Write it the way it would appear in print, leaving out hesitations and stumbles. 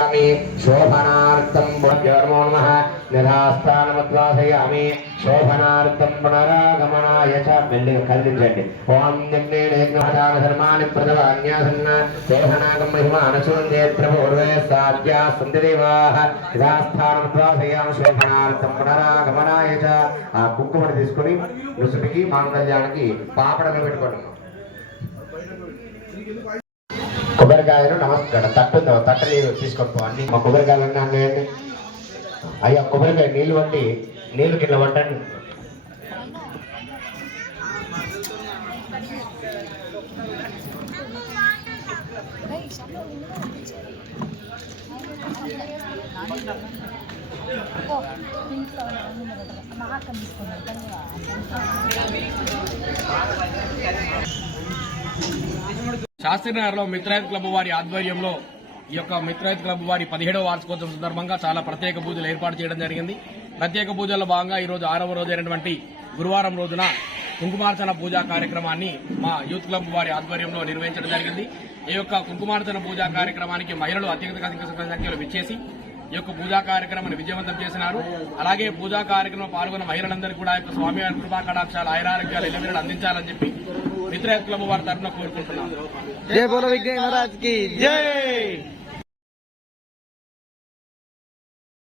शोभनार्थं नमो नमः निधास्थानमद्वासयामि शोभनार्थं पुनरागमनाय च बिल्डिंग कल्लिंचंడి ओम यज्ञेन धर्माणि प्रदवान्यासन्न शोभनागम महिमानसुन्दे प्रभुर्वे साध्या सन्दिदेवाः निधास्थानमद्वासयामि शोभनार्थं पुनरागमनाय च ఆ కుంకుమని తీసుకొని రుసుపికి మాంగళ్యానికి పాపడమే పెట్టుకోండి కొబ్బరికాయలు నమస్కారం తట్టుందో తట్ట నీరు తీసుకోకపో అన్ని మా కొబ్బరికాయలు అన్నీ అయ్యా కొబ్బరికాయ నీళ్ళు వంటి నీళ్ళు కింద వంటండి శాస్త్రీనగర్లో మిత్రాయిత్ క్లబ్ వారి ఆధ్వర్యంలో ఈ యొక్క మిత్రాయిత్ క్లబ్ వారి 17వ వార్షికోత్సవం సందర్భంగా చాలా ప్రత్యేక పూజలు ఏర్పాటు చేయడం జరిగింది. ప్రత్యేక పూజల్లో భాగంగా ఈ రోజు 6వ రోజు అయినటువంటి గురువారం రోజున కుంకుమార్చన పూజా కార్యక్రమాన్ని మా యూత్ క్లబ్ వారి ఆధ్వర్యంలో నిర్వహించడం జరిగింది. ఈ యొక్క కుంకుమార్చన పూజా కార్యక్రమానికి మహిళలు అత్యధిక సంఖ్యలో విచ్చేసి ఈ యొక్క పూజా కార్యక్రమాన్ని విజయవంతం చేసినారు. అలాగే పూజా కార్యక్రమంలో పాల్గొన్న మహిళలందరికీ కూడా యొక్క స్వామివారి కృపా కటాక్షాలు ఆయురారోగ్యాలు ఎల్లవేళలు అందించాలని చెప్పి మిత్రాయిత్ క్లబ్ వారి తరఫున కోరుకుంటున్నాను. జై బోలో విఘ్నేశ్వర మహారాజ్ కి జై.